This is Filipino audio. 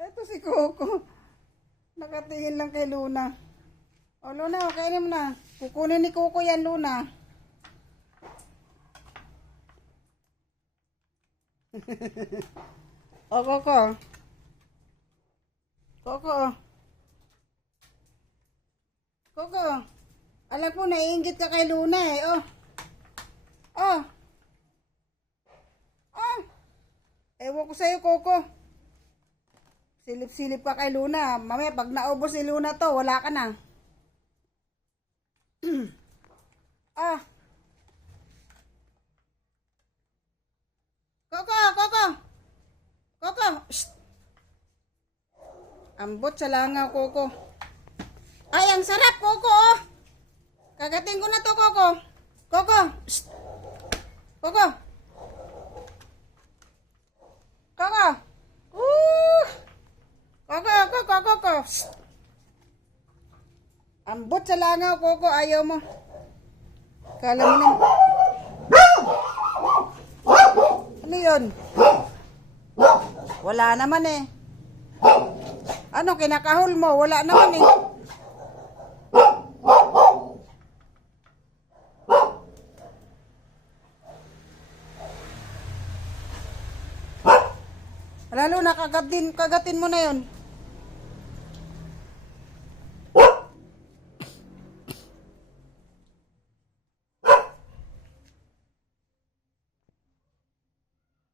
Ito si Coco. Nakatingin lang kay Luna. O Luna, kainin mo na. Kukunin ni Coco yan, Luna. O Coco. Coco. Coco. Alam ko, naiinggit ka kay Luna eh. Oh. Oh. Oh. Ewan ko sa'yo, Coco. Silip-silip ka kay Luna. Mamaya, pag naubos si Luna to, wala ka na. Ah. Coco, Coco. Coco. Shh. Ambot sa langaw, Coco. Ay, ang sarap, Coco. Oh. Kagatin ko na to, Coco. Coco. Shh. Coco. Coco. Coco, Coco, Coco. Shh. Ambot sa langaw, Coco. Ayaw mo. Kala mo na. Ano yun? Wala naman eh. Ano, kinakahol mo? Wala naman eh. Lalo na kagatin mo na yun.